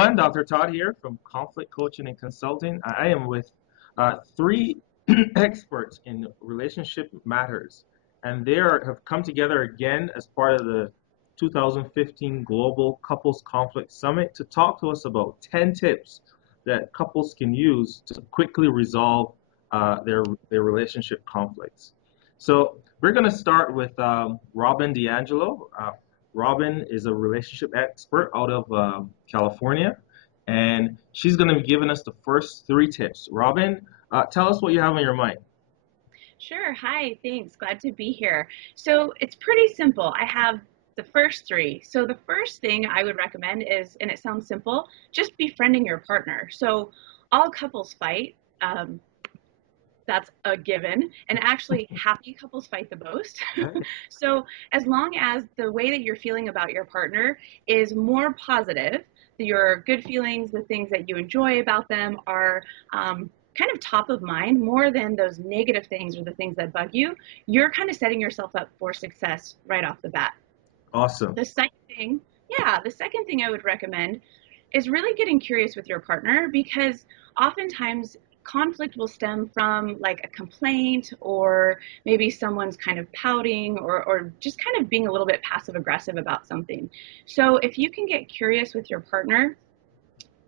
everyone. Dr. Todd here from Conflict Coaching and Consulting. I am with three experts in relationship matters, and have come together again as part of the 2015 Global Couples Conflict Summit to talk to us about 10 tips that couples can use to quickly resolve their relationship conflicts. So we're going to start with Robin D'Angelo. Robin is a relationship expert out of California, and she's going to be giving us the first three tips. Robin, tell us what you have on your mind. Sure. Hi, thanks. Glad to be here. So it's pretty simple. I have the first three. So the first thing I would recommend is, and it sounds simple, just befriending your partner. So all couples fight. That's a given. And actually, happy couples fight the most. So as long as the way that you're feeling about your partner is more positive, your good feelings, the things that you enjoy about them are kind of top of mind more than those negative things or the things that bug you, you're kind of setting yourself up for success right off the bat. Awesome. The second thing I would recommend is really getting curious with your partner, because oftentimes conflict will stem from like a complaint, or maybe someone's kind of pouting, or just kind of being a little bit passive aggressive about something. So if you can get curious with your partner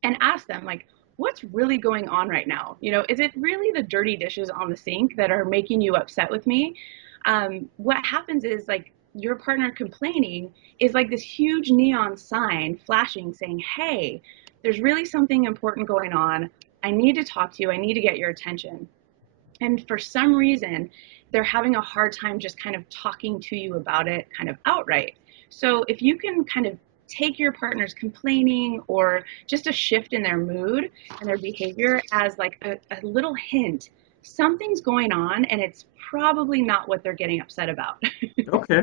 and ask them, like, what's really going on right now? You know, is it really the dirty dishes on the sink that are making you upset with me? What happens is, like, your partner complaining is like this huge neon sign flashing saying, hey, there's really something important going on. I need to talk to you. I need to get your attention. And for some reason, they're having a hard time just kind of talking to you about it kind of outright. So if you can kind of take your partner's complaining or just a shift in their mood and their behavior as like a little hint, something's going on and it's probably not what they're getting upset about. Okay.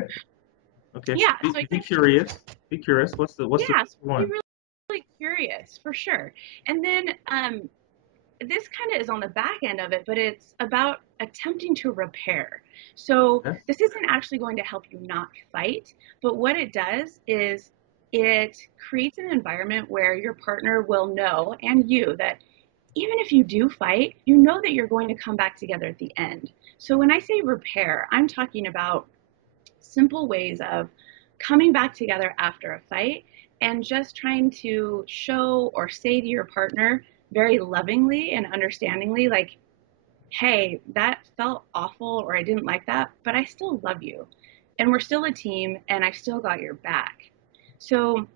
Yeah, Be curious. Be curious. What's the be one? really curious for sure. And then this kind of is on the back end of it, but it's about attempting to repair. So Okay. this isn't actually going to help you not fight, but what it does is it creates an environment where your partner will know, and you, that even if you do fight, you know that you're going to come back together at the end. So when I say repair, I'm talking about simple ways of coming back together after a fight and just trying to show or say to your partner very lovingly and understandingly, like, hey, that felt awful, or I didn't like that, but I still love you. And we're still a team, and I've still got your back. So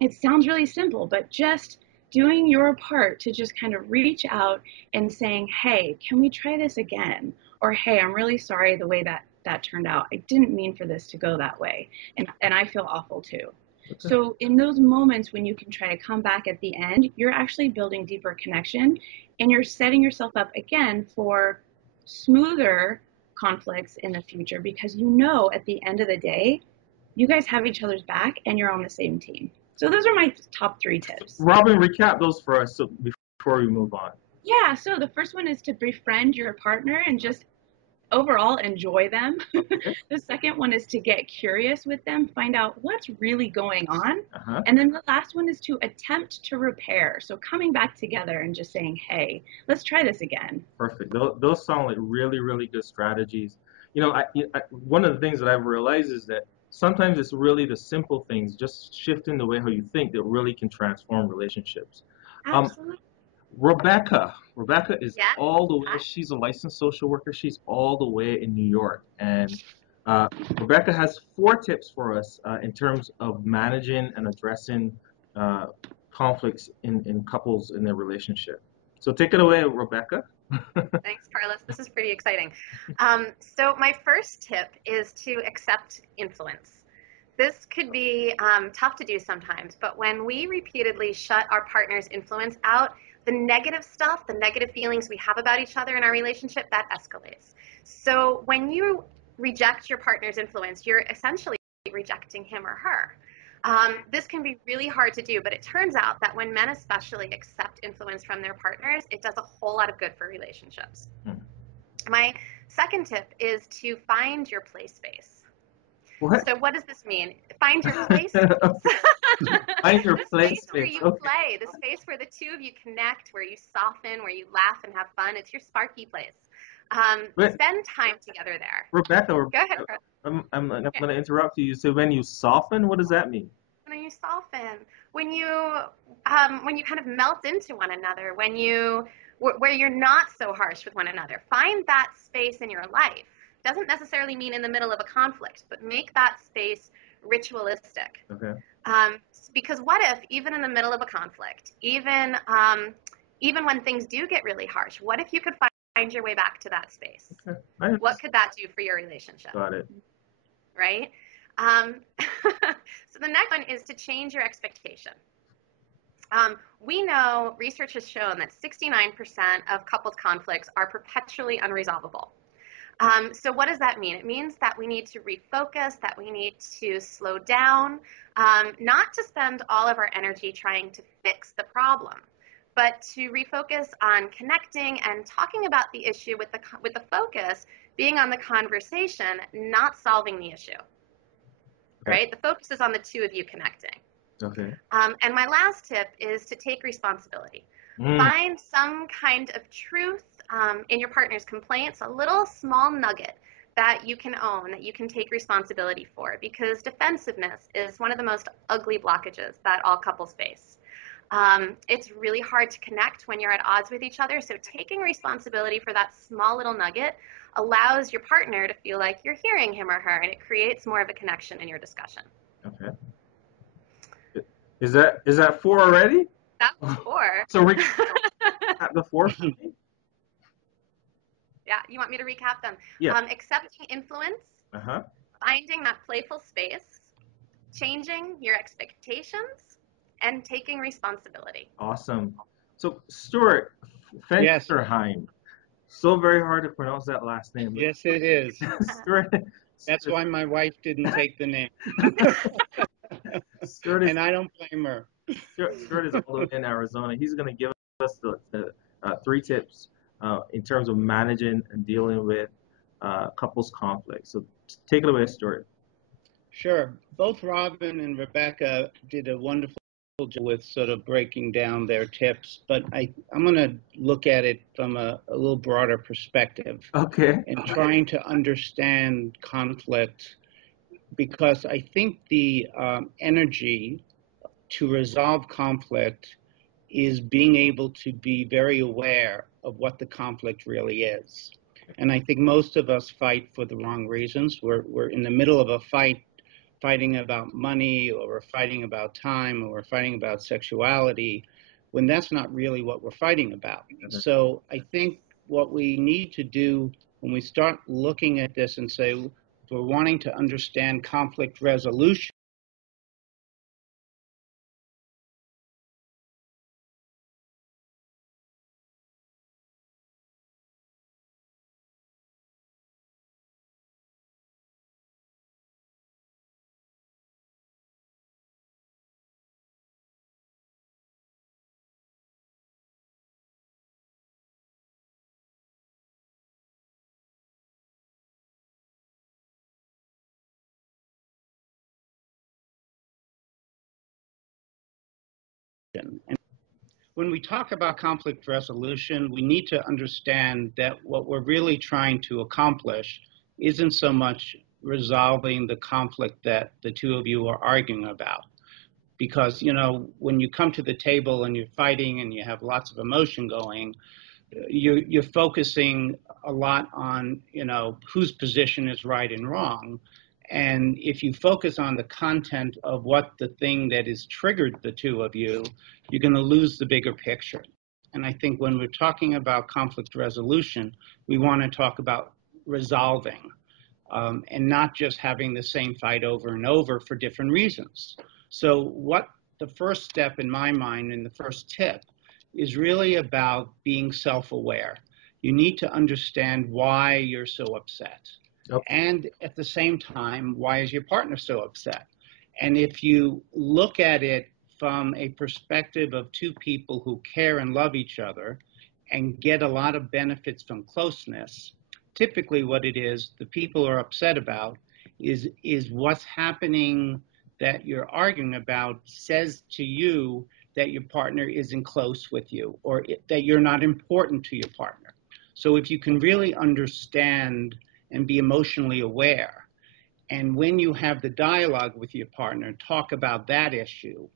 it sounds really simple, but just doing your part to just kind of reach out and saying, hey, can we try this again? Or, hey, I'm really sorry the way that turned out. I didn't mean for this to go that way. And I feel awful too. Okay. So in those moments when you can try to come back at the end, you're actually building deeper connection, and you're setting yourself up again for smoother conflicts in the future, because you know at the end of the day, you guys have each other's back and you're on the same team. So those are my top three tips. Robin, recap those for us before we move on. Yeah, so the first one is to befriend your partner and just overall enjoy them. Okay. The second one is to get curious with them, find out what's really going on. Uh-huh. And then the last one is to attempt to repair. So coming back together and just saying, hey, let's try this again. Perfect. Those sound like really, really good strategies. You know, one of the things that I've realized is that sometimes it's really the simple things, just shifting the way how you think, that really can transform relationships. Um, Absolutely. Rebecca is Yeah. all the way. Hi. She's a licensed social worker. She's all the way in New York, and Rebecca has four tips for us in terms of managing and addressing uh, conflicts in couples in their relationship. So take it away, Rebecca. Thanks, Carlos. This is pretty exciting. So my first tip is to accept influence. This could be tough to do sometimes, but when we repeatedly shut our partner's influence out, the negative stuff, the negative feelings we have about each other in our relationship, that escalates. So when you reject your partner's influence, you're essentially rejecting him or her. This can be really hard to do, but it turns out that when men especially accept influence from their partners, it does a whole lot of good for relationships. Hmm. My second tip is to find your play space. What? So what does this mean? Find your place. Find your The play space where space. you Okay. play, the space where the two of you connect, where you soften, where you laugh and have fun. It's your sparky place. But Spend time together there. Rebecca, Go ahead, Chris. I'm Okay. going to interrupt you. So when you soften, what does that mean? When you soften, when you kind of melt into one another, where you're not so harsh with one another, find that space in your life. Doesn't necessarily mean in the middle of a conflict, but make that space ritualistic. Okay. Because what if, even in the middle of a conflict, even when things do get really harsh, what if you could find your way back to that space? Okay. What could that do for your relationship? Got it. Right? So the next one is to change your expectation. We know research has shown that 69% of couples conflicts are perpetually unresolvable. So what does that mean? It means that we need to refocus, that we need to slow down, not to spend all of our energy trying to fix the problem, but to refocus on connecting and talking about the issue with the focus being on the conversation, not solving the issue. Okay. Right? The focus is on the two of you connecting. Okay. And my last tip is to take responsibility. Find some kind of truth in your partner's complaints, a little small nugget that you can own, that you can take responsibility for, because defensiveness is one of the most ugly blockages that all couples face. It's really hard to connect when you're at odds with each other, so taking responsibility for that small little nugget allows your partner to feel like you're hearing him or her, and it creates more of a connection in your discussion. Okay. Is that 4 already? That was 4. So at the 4. Yeah, you want me to recap them? Yeah. Accepting influence, Uh-huh. finding that playful space, changing your expectations, and taking responsibility. Awesome. So Stuart Yes. Fensterheim. So very hard to pronounce that last name. Yes, it is. Stuart. That's why my wife didn't take the name. Stuart is, And I don't blame her. Stuart is all the way in Arizona. He's going to give us the 3 tips in terms of managing and dealing with couples conflict. So take it away, Stuart. Sure. Both Robin and Rebecca did a wonderful job with sort of breaking down their tips, but I'm going to look at it from a little broader perspective. Okay. And trying to understand conflict, because I think the energy to resolve conflict is being able to be very aware of what the conflict really is. And I think most of us fight for the wrong reasons. We're in the middle of a fight, fighting about money, or we're fighting about time, or we're fighting about sexuality, when that's not really what we're fighting about. So I think what we need to do when we start looking at this and say we're wanting to understand conflict resolution, and when we talk about conflict resolution, we need to understand that what we're really trying to accomplish isn't so much resolving the conflict that the two of you are arguing about. Because, when you come to the table and you're fighting and you have lots of emotion going, you're focusing a lot on, whose position is right and wrong. And if you focus on the content of what the thing that has triggered the two of you, you're going to lose the bigger picture. And I think when we're talking about conflict resolution, we want to talk about resolving, and not just having the same fight over and over for different reasons. So what the first step in my mind, and the first tip, is really about being self-aware. You need to understand why you're so upset. Yep. And at the same time, why is your partner so upset? And if you look at it from a perspective of two people who care and love each other and get a lot of benefits from closeness, typically what it is the people are upset about is what's happening that you're arguing about says to you that your partner isn't close with you, or that you're not important to your partner. So if you can really understand and be emotionally aware, and when you have the dialogue with your partner, talk about that issue,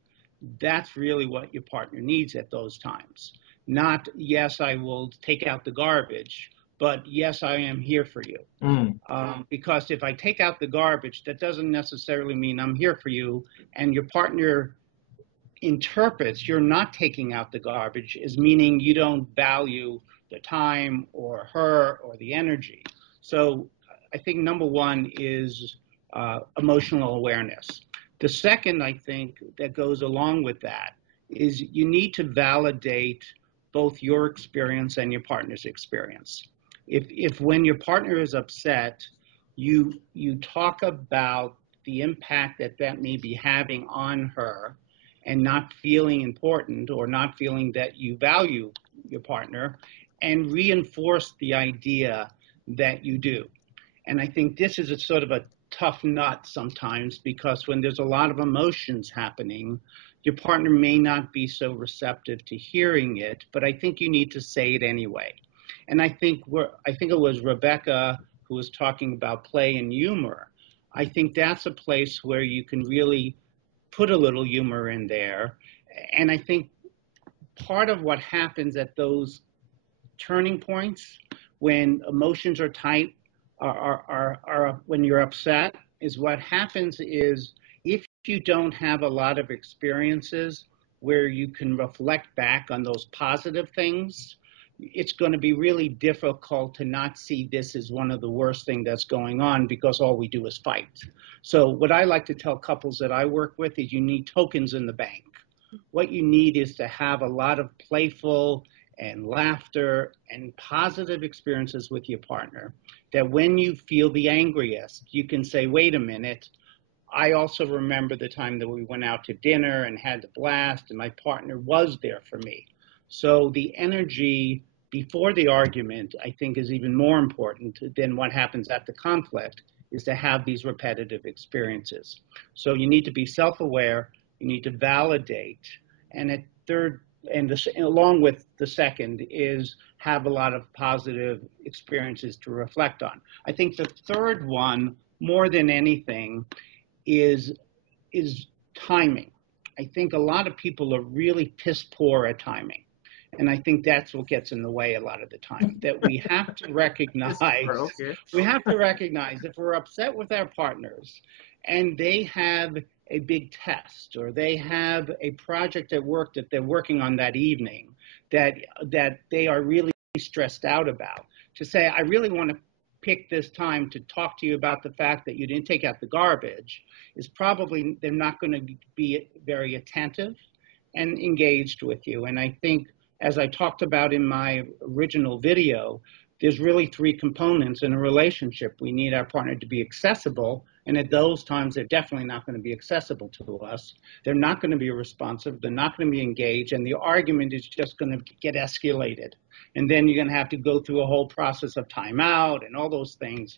that's really what your partner needs at those times. Not, yes, I will take out the garbage, but yes, I am here for you. Because if I take out the garbage, that doesn't necessarily mean I'm here for you, and your partner interprets you're not taking out the garbage as meaning you don't value the time or her or the energy. So I think number one is emotional awareness. The second, I think, that goes along with that is you need to validate both your experience and your partner's experience. If when your partner is upset, you talk about the impact that may be having on her, and not feeling important or not feeling that you value your partner, and reinforce the idea that you do. And I think this is a sort of a tough nut sometimes, because when there's a lot of emotions happening, your partner may not be so receptive to hearing it, but I think you need to say it anyway. And I think it was Rebecca who was talking about play and humor. I think that's a place where you can really put a little humor in there. And I think part of what happens at those turning points when emotions are tight, are when you're upset, is what happens is if you don't have a lot of experiences where you can reflect back on those positive things, it's going to be really difficult to not see this as one of the worst things that's going on, because all we do is fight. So what I like to tell couples that I work with is you need tokens in the bank. What you need is to have a lot of playful and laughter and positive experiences with your partner, that when you feel the angriest, you can say, wait a minute, I also remember the time that we went out to dinner and had a blast and my partner was there for me. So the energy before the argument, I think, is even more important than what happens at the conflict, is to have these repetitive experiences. So you need to be self-aware, you need to validate, and at third, and along with the second, is have a lot of positive experiences to reflect on. I think the third one, more than anything, is timing. I think a lot of people are really piss poor at timing. And I think that's what gets in the way a lot of the time, that we have to recognize, we have to recognize if we're upset with our partners and they have a big test or they have a project at work that they're working on that evening that they are really stressed out about, to say, I really want to pick this time to talk to you about the fact that you didn't take out the garbage, is probably, they're not going to be very attentive and engaged with you. And I think, as I talked about in my original video, there's really three components in a relationship. We need our partner to be accessible, and at those times, they're definitely not going to be accessible to us. They're not going to be responsive, they're not going to be engaged, and the argument is just going to get escalated. And then you're going to have to go through a whole process of timeout and all those things.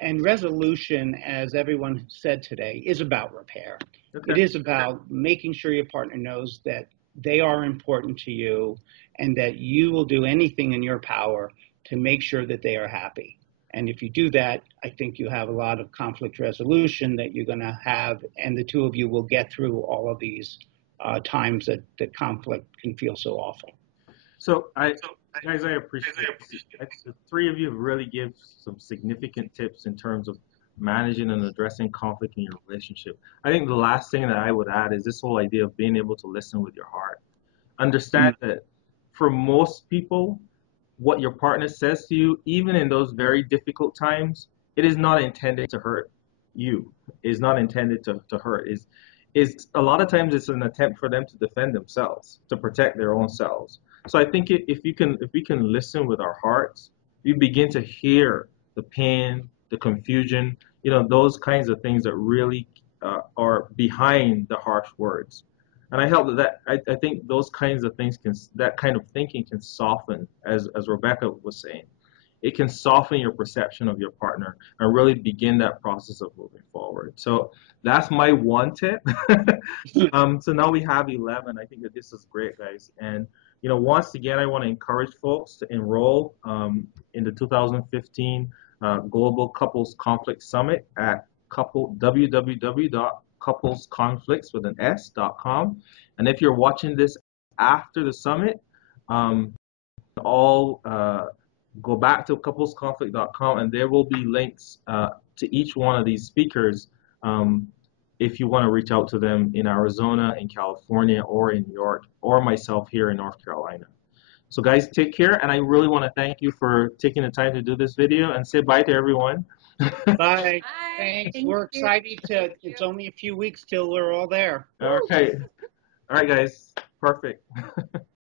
And resolution, as everyone said today, is about repair. Okay. It is about making sure your partner knows that they are important to you and that you will do anything in your power to make sure that they are happy. And if you do that, I think you have a lot of conflict resolution that you're going to have, and the two of you will get through all of these times that conflict can feel so awful. So guys, I appreciate it. The three of you have really give some significant tips in terms of managing and addressing conflict in your relationship. I think the last thing that I would add is this whole idea of being able to listen with your heart. Understand that for most people, what your partner says to you, even in those very difficult times, it is not intended to hurt you. It is not intended to hurt. Is a lot of times it's an attempt for them to defend themselves, to protect their own selves. So I think if we can listen with our hearts, we begin to hear the pain, the confusion, those kinds of things that really are behind the harsh words. And I think those kinds of things that kind of thinking can soften, as Rebecca was saying. it can soften your perception of your partner and really begin that process of moving forward. So that's my one tip. So now we have 11. I think that this is great, guys. And once again, I want to encourage folks to enroll in the 2015 Global Couples Conflict Summit at www.couplesconflicts.com. And if you're watching this after the summit, all go back to couplesconflict.com, and there will be links to each one of these speakers if you want to reach out to them in Arizona, in California, or in New York, or myself here in North Carolina. So guys, take care, and I really want to thank you for taking the time to do this video, and say bye to everyone. Bye. Bye. Thanks. Thank We're you. excited it's only a few weeks till we're all there. All right. All right, guys. Perfect.